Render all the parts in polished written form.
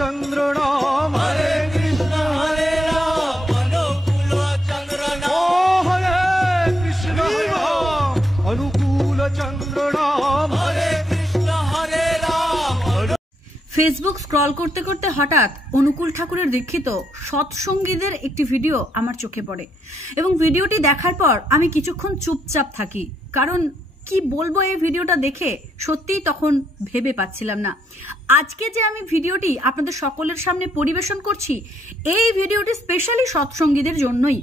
চন্দ্র নাম, হরে কৃষ্ণ হরে রাম, অনুকূল চন্দ্র নাম, হরে কৃষ্ণ হরে রাম, অনুকূল চন্দ্র নাম, হরে কৃষ্ণ হরে রাম। ফেসবুক স্ক্রল করতে করতে হঠাৎ অনুকূল ঠাকুরের দীক্ষিত সৎসঙ্গীদের একটি ভিডিও আমার চোখে পড়ে এবং ভিডিওটি দেখার পর আমি কিছুক্ষণ চুপচাপ থাকি, কারণ কি বলবো এই ভিডিওটা দেখে সত্যিই তখন ভেবে পাচ্ছিলাম না। আজকে যে আমি ভিডিওটি আপনাদের সকলের সামনে পরিবেশন করছি, এই ভিডিওটি স্পেশালি সৎসঙ্গীদের জন্যই।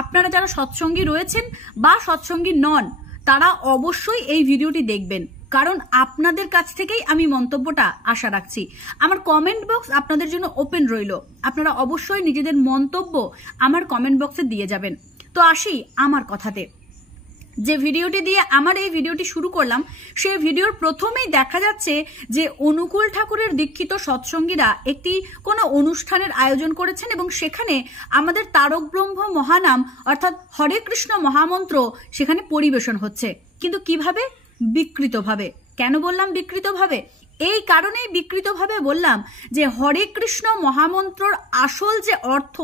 আপনারা যারা সৎসঙ্গী রয়েছেন বা সৎসঙ্গী নন, তারা অবশ্যই এই ভিডিওটি দেখবেন, কারণ আপনাদের কাছ থেকেই আমি মন্তব্যটা আশা রাখছি। আমার কমেন্ট বক্স আপনাদের জন্য ওপেন রইল, আপনারা অবশ্যই নিজেদের মন্তব্য আমার কমেন্ট বক্সে দিয়ে যাবেন। তো আসি আমার কথাতে। যে ভিডিওটি দিয়ে আমার এই ভিডিওটি শুরু করলাম, সেই ভিডিওর প্রথমেই দেখা যাচ্ছে যে অনুকূল ঠাকুরের দীক্ষিত সৎসঙ্গীরা একটি কোনো অনুষ্ঠানের আয়োজন করেছেন এবং সেখানে আমাদের তারক ব্রহ্ম মহানাম অর্থাৎ হরে কৃষ্ণ মহামন্ত্র সেখানে পরিবেশন হচ্ছে। কিন্তু কিভাবে? বিকৃতভাবে। কেন বললাম বিকৃতভাবে? এই কারণেই বিকৃতভাবে বললাম যে হরে কৃষ্ণ মহামন্ত্রর আসল যে অর্থ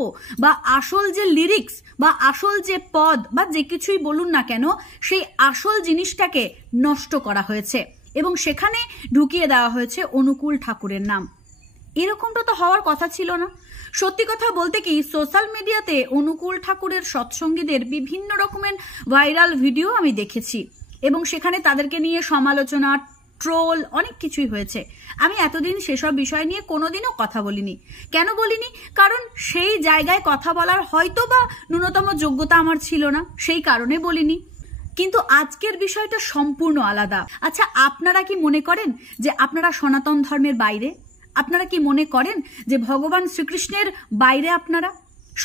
বা আসল যে লিরিক্স বা আসল যে পদ বা যে কিছুই বলুন না কেন, সেই আসল জিনিসটাকে নষ্ট করা হয়েছে এবং সেখানে ঢুকিয়ে দেওয়া হয়েছে অনুকূল ঠাকুরের নাম। এরকমটা তো হওয়ার কথা ছিল না। সত্যি কথা বলতে কি, সোশ্যাল মিডিয়াতে অনুকূল ঠাকুরের সৎসঙ্গীদের বিভিন্ন রকমের ভাইরাল ভিডিও আমি দেখেছি এবং সেখানে তাদেরকে নিয়ে সমালোচনা, ট্রোল, অনেক কিছুই হয়েছে। আমি এতদিন সেসব বিষয় নিয়ে কোনোদিনও কথা বলিনি। কেন বলিনি? কারণ সেই জায়গায় কথা বলার হয়তো বা ন্যূনতম যোগ্যতা আমার ছিল না, সেই কারণে বলিনি। কিন্তু আজকের বিষয়টা সম্পূর্ণ আলাদা। আচ্ছা, আপনারা কি মনে করেন যে আপনারা সনাতন ধর্মের বাইরে? আপনারা কি মনে করেন যে ভগবান শ্রীকৃষ্ণের বাইরে আপনারা?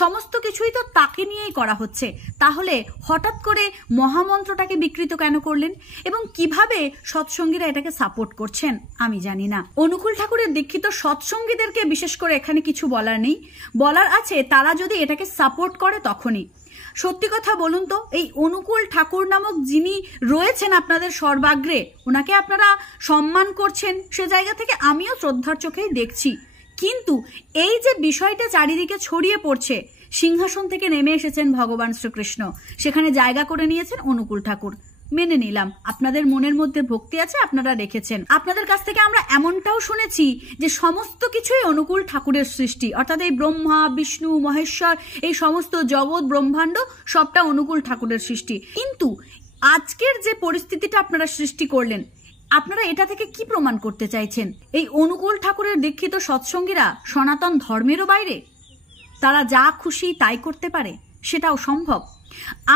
সমস্ত কিছুই তো তাকে নিয়েই করা হচ্ছে। তাহলে হঠাৎ করে মহামন্ত্রটাকে বিকৃত কেন করলেন এবং কিভাবে সৎসঙ্গীরা এটাকে সাপোর্ট করছেন আমি জানি না। অনুকূল ঠাকুরের দীক্ষিত সৎসঙ্গীদেরকে বিশেষ করে এখানে কিছু বলার নেই, বলার আছে তারা যদি এটাকে সাপোর্ট করে তখনই। সত্যি কথা বলুন তো, এই অনুকূল ঠাকুর নামক যিনি রয়েছেন আপনাদের সর্বাগ্রে, ওনাকে আপনারা সম্মান করছেন, সে জায়গা থেকে আমিও শ্রদ্ধার চোখেই দেখছি। কিন্তু এই যে বিষয়টা চারিদিকে ছড়িয়ে পড়ছে, সিংহাসন থেকে নেমে এসেছেন ভগবান শ্রীকৃষ্ণ, সেখানে জায়গা করে নিয়েছেন অনুকূল ঠাকুর। মেনে নিলাম আপনাদের মনের মধ্যে ভক্তি আছে, আপনারা রেখেছেন। আপনাদের কাছ থেকে আমরা এমনটাও শুনেছি যে সমস্ত কিছুই অনুকূল ঠাকুরের সৃষ্টি, অর্থাৎ এই ব্রহ্মা, বিষ্ণু, মহেশ্বর, এই সমস্ত জগৎ ব্রহ্মাণ্ড সবটা অনুকূল ঠাকুরের সৃষ্টি। কিন্তু আজকের যে পরিস্থিতিটা আপনারা সৃষ্টি করলেন, আপনারা এটা থেকে কি প্রমাণ করতে চাইছেন? এই অনুকূল ঠাকুরের দীক্ষিত সৎসঙ্গীরা সনাতন ধর্মেরও বাইরে? তারা যা খুশি তাই করতে পারে? সেটাও সম্ভব?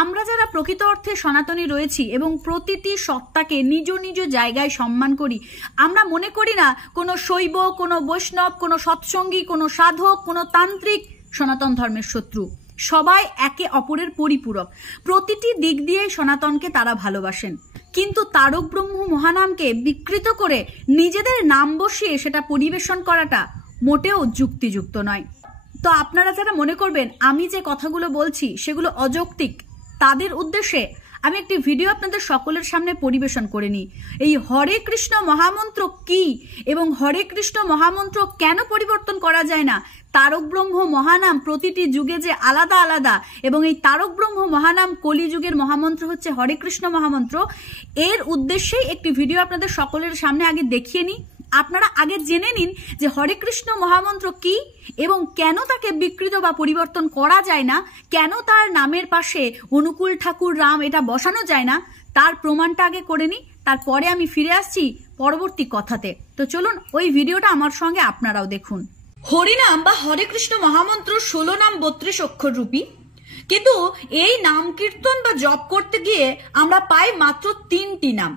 আমরা যারা প্রকৃত অর্থে সনাতনী রয়েছি এবং প্রতিটি সত্তাকে নিজ নিজ জায়গায় সম্মান করি, আমরা মনে করি না কোনো শৈব, কোনো বৈষ্ণব, কোনো সৎসঙ্গী, কোনো সাধক, কোনো তান্ত্রিক সনাতন ধর্মের শত্রু। সবাই একে অপরের পরিপূরক। প্রতিটি দিক দিয়েই সনাতনকে তারা ভালোবাসেন। কিন্তু তারক ব্রহ্ম মহানামকে বিকৃত করে নিজেদের নাম বসিয়ে সেটা পরিবেশন করাটা মোটেও যুক্তিযুক্ত নয়। তো আপনারা যারা মনে করবেন আমি যে কথাগুলো বলছি সেগুলো অযৌক্তিক, তাদের উদ্দেশ্যে আমি একটি ভিডিও আপনাদের সকলের সামনে পরিবেশন করে নিই। এই হরে কৃষ্ণ মহামন্ত্র কি এবং হরে কৃষ্ণ মহামন্ত্র কেন পরিবর্তন করা যায় না, তারক ব্রহ্ম মহানাম প্রতিটি যুগে যে আলাদা আলাদা এবং এই তারক ব্রহ্ম মহানাম কলিযুগের মহামন্ত্র হচ্ছে হরে কৃষ্ণ মহামন্ত্র, এর উদ্দেশ্যেই একটি ভিডিও আপনাদের সকলের সামনে আগে দেখিয়ে নিই। আপনারা আগে জেনে নিন যে হরে কৃষ্ণ মহামন্ত্র কি এবং কেন তাকে বিকৃত বা পরিবর্তন করা যায় না, কেন তার নামের পাশে অনুকূল ঠাকুর রাম এটা বসানো যায় না, তার প্রমাণটা আগে করে নিই। তারপরে আমি ফিরে আসছি পরবর্তী কথাতে। তো চলুন ওই ভিডিওটা আমার সঙ্গে আপনারাও দেখুন। হরিনাম বা হরে কৃষ্ণ মহামন্ত্র 16 নাম 32 অক্ষর রূপী, কিন্তু এই নাম কীর্তন বা জপ করতে গিয়ে আমরা পাই মাত্র 3টি নাম।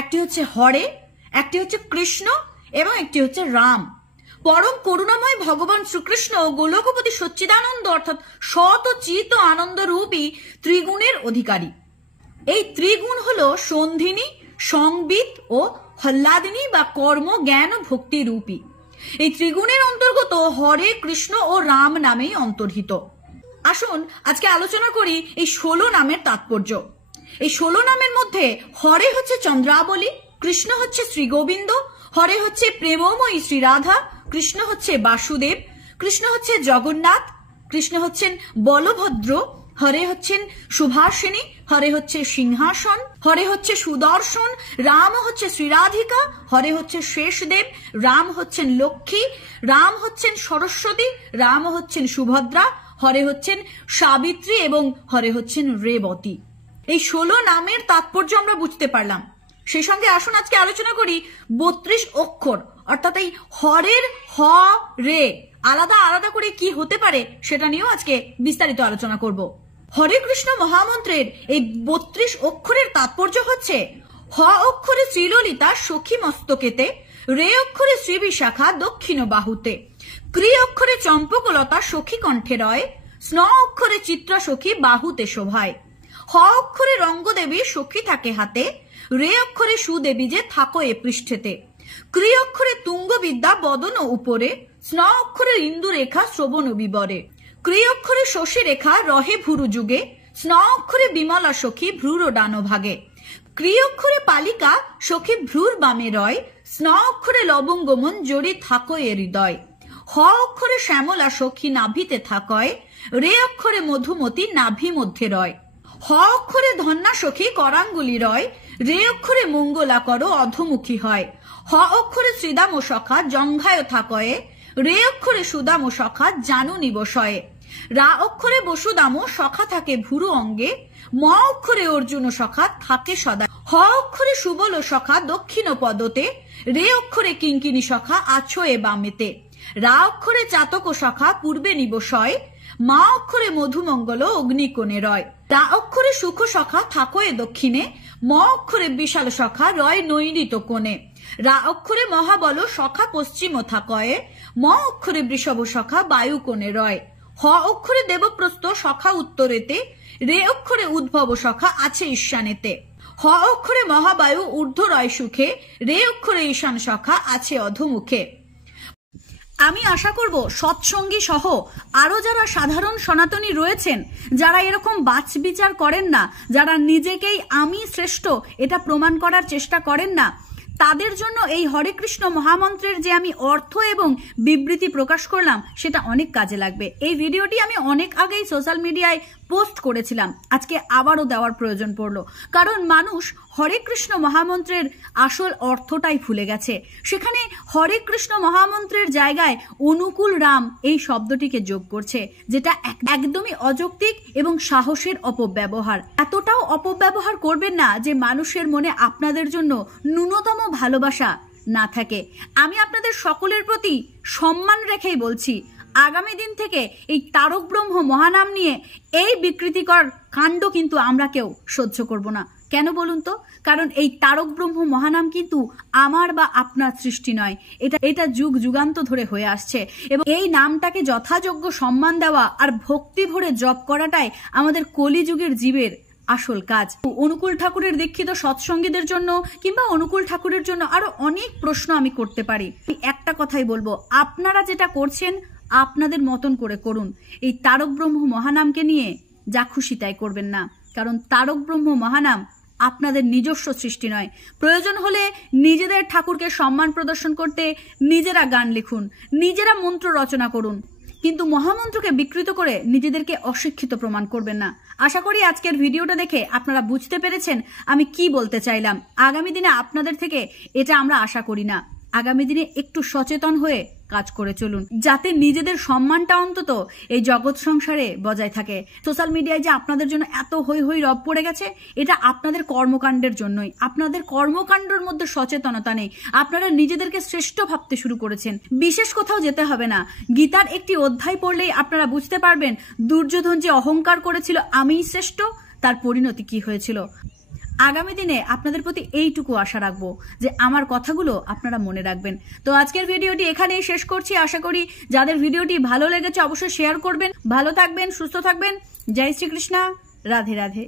একটি হচ্ছে হরে, একটি হচ্ছে কৃষ্ণ এবং একটি হচ্ছে রাম। পরম করুণাময় ভগবান শ্রীকৃষ্ণ গোলকপতি সচ্চিদানন্দ অর্থাৎ সৎ ও চিত আনন্দ রূপী ত্রিগুণের অধিকারী। এই ত্রিগুণ হলো সন্ধিনী, সংবিত ও হল্লাদিনী বা কর্ম, জ্ঞান ও ভক্তি রূপী। এই ত্রিগুণের অন্তর্গত হরে কৃষ্ণ ও রাম নামেই অন্তর্হিত। আসুন আজকে আলোচনা করি এই 16 নামের তাৎপর্য। এই 16 নামের মধ্যে হরে হচ্ছে চন্দ্রাবলী, কৃষ্ণ হচ্ছে শ্রী গোবিন্দ, হরে হচ্ছে প্রেমময়ী শ্রী রাধা, কৃষ্ণ হচ্ছে বাসুদেব, কৃষ্ণ হচ্ছে জগন্নাথ, কৃষ্ণ হচ্ছেন বলভদ্র, হরে হচ্ছেন সুভাষিনী, হরে হচ্ছে সিংহাসন, হরে হচ্ছে সুদর্শন, রাম হচ্ছে শ্রীরাধিকা, হরে হচ্ছে শেষদেব, রাম হচ্ছেন লক্ষ্মী, রাম হচ্ছেন সরস্বতী, রাম হচ্ছেন সুভদ্রা, হরে হচ্ছেন সাবিত্রী এবং হরে হচ্ছেন রেবতী। এই 16 নামের তাৎপর্য আমরা বুঝতে পারলাম। সেই সঙ্গে আসুন আজকে আলোচনা করি 32 অক্ষর, অর্থাৎ এই হরের হ রে আলাদা আলাদা করে কি হতে পারে সেটা নিয়েও আজকে বিস্তারিত আলোচনা করব। হরে কৃষ্ণ মহামন্ত্রের এই 32 অক্ষরের তাৎপর্য হচ্ছে, হ অক্ষরে শ্রীললিতা সখী মস্তকেতে, রে অক্ষরে শ্রী বিশাখা দক্ষিণ বাহুতে, ক্রি অক্ষরে চম্পকলতা সখী কণ্ঠে রয়, স্ন অক্ষরে চিত্রা সখী বাহুতে শোভায়, হ অক্ষরে রঙ্গদেবী সখী থাকে হাতে, রে অক্ষরে সুদেবী যে থাকো এ পৃষ্ঠেতে, ক্রি অক্ষরে তুঙ্গবিদ্যা বদন উপরে, স্ন অক্ষরে ইন্দু রেখা শ্রবণ বিবরে, ক্রি অক্ষরে শশী রেখা রহে ভুরু যুগে, স্ন অক্ষরে বিমলা সখী ভ্রুর ডান ভাগে, ক্রি অক্ষরে পালিকা সখী ভ্রুর বামে রয়, স্ন অক্ষরে লবঙ্গমন জড়ি থাকো এ হৃদয়, হ অক্ষরে শ্যামলা সখী নাভিতে থাকয়, রে অক্ষরে মধুমতি নাভি মধ্যে রয়, হ অক্ষরে ধন্যা সখী করাঙ্গুলি রয়, রে অক্ষরে মঙ্গলা কর অধমুখী হয়, হ অক্ষরে শ্রীদাম সখা জঙ্ঘায় থাকয়ে, রে অক্ষরে সুদাম সখা জানু নিবসয়ে, রা অক্ষরে বসুদাম সখা থাকে ভুরু অঙ্গে, ম অক্ষরে অর্জুন সখা থাকে সদা, হ অক্ষরে সুবল সখা দক্ষিণ পদতে, রে অক্ষরে কিঙ্কিনী সখা আছো এ বামেতে, রা অক্ষরে চাতক সখা পূর্বে নিবসয়, মা অক্ষরে মধুমঙ্গল অগ্নিকোণে রয়, রা অক্ষরে সুখ সখা থাকো এ দক্ষিণে, ম অক্ষরে বিশাল সখা রয় নৈনিত কোণে, রা অক্ষরে মহাবল সখা পশ্চিম থাকয়ে, ম অক্ষরে বৃষভ সখা বায়ু কোণে রয়, হ অক্ষরে দেবপ্রস্থ সখা উত্তরেতে, রে অক্ষরে উদ্ভব সখা আছে ঈশানেতে, হ অক্ষরে মহাবায়ু ঊর্ধ্ব রয় সুখে, রে অক্ষরে ঈশান সখা আছে অধোমুখে। আমি আশা করব সৎসঙ্গী সহ আরো যারা সাধারণ সনাতনী রয়েছেন, যারা এরকম বাছ বিচার করেন না, যারা নিজেকেই আমি শ্রেষ্ঠ এটা প্রমাণ করার চেষ্টা করেন না, তাদের জন্য এই হরে কৃষ্ণ মহামন্ত্রের যে আমি অর্থ এবং বিবৃতি প্রকাশ করলাম সেটা অনেক কাজে লাগবে। এই ভিডিওটি আমি অনেক আগেই সোশ্যাল মিডিয়ায় পোস্ট করেছিলাম, আজকে আবারও দেওয়ার প্রয়োজন পড়লো, কারণ মানুষ হরে কৃষ্ণ মহামন্ত্রের আসল অর্থটাই ভুলে গেছে। সেখানে হরে কৃষ্ণ মহামন্ত্রের জায়গায় অনুকূল রাম এই শব্দটিকে যোগ করছে, যেটা একদমই অযৌক্তিক এবং সাহসের অপব্যবহার। এতটাও অপব্যবহার করবেন না যে মানুষের মনে আপনাদের জন্য ন্যূনতম ভালোবাসা না থাকে। আমি আপনাদের সকলের প্রতি সম্মান রেখেই বলছি, আগামী দিন থেকে এই তারক ব্রহ্ম মহানাম নিয়ে এই বিকৃতিকর কাণ্ড কিন্তু আমরা কেউ সহ্য করব না। কেন বলুন তো? কারণ এই তারক ব্রহ্ম মহানাম কিন্তু আমার বা আপনার সৃষ্টি নয়, এটা যুগ যুগান্ত ধরে হয়ে আসছে, এবং এই নামটাকে যথাযোগ্য সম্মান দেওয়া আর ভক্তি ভরে জপ করাটাই আমাদের কলিযুগের জীবের আসল কাজ। অনুকূল ঠাকুরের দীক্ষিত সৎসঙ্গীদের জন্য কিংবা অনুকূল ঠাকুরের জন্য আরো অনেক প্রশ্ন আমি করতে পারি। একটা কথাই বলবো, আপনারা যেটা করছেন আপনাদের মতন করে করুন। এই তারক ব্রহ্ম মহানামকে নিয়ে যা খুশি তাই করবেন না, কারণ তারক ব্রহ্ম মহানাম আপনাদের নিজস্ব সৃষ্টি নয়। প্রয়োজন হলে নিজেদের ঠাকুরকে সম্মান প্রদর্শন করতে নিজেরা গান লিখুন, নিজেরা মন্ত্র রচনা করুন, কিন্তু মহামন্ত্রকে বিকৃত করে নিজেদেরকে অশিক্ষিত প্রমাণ করবেন না। আশা করি আজকের ভিডিওটা দেখে আপনারা বুঝতে পেরেছেন আমি কি বলতে চাইলাম। আগামী দিনে আপনাদের থেকে এটা আমরা আশা করি না। আগামী দিনে একটু সচেতন হয়ে কাজ করে চলুন, যাতে নিজেদের সম্মানটা অন্তত এই জগৎ সংসারে বজায় থাকে। সোশ্যাল মিডিয়ায় যে আপনাদের জন্য এত হই হই রব পড়ে গেছে, এটা আপনাদের কর্মকাণ্ডের জন্যই। আপনাদের কর্মকাণ্ডের মধ্যে সচেতনতা নেই, আপনারা নিজেদেরকে শ্রেষ্ঠ ভাবতে শুরু করেছেন। বিশেষ কোথাও যেতে হবে না, গীতার একটি অধ্যায় পড়লেই আপনারা বুঝতে পারবেন দুর্যোধন যে অহংকার করেছিল আমিই শ্রেষ্ঠ, তার পরিণতি কি হয়েছিল। আগামী দিনে আপনাদের প্রতি এইটুকু আশা রাখবো যে আমার কথাগুলো আপনারা মনে রাখবেন। তো আজকের ভিডিওটি এখানেই শেষ করছি। আশা করি যাদের ভিডিওটি ভালো লেগেছে অবশ্যই শেয়ার করবেন। ভালো থাকবেন, সুস্থ থাকবেন। জয় শ্রীকৃষ্ণ, রাধে রাধে।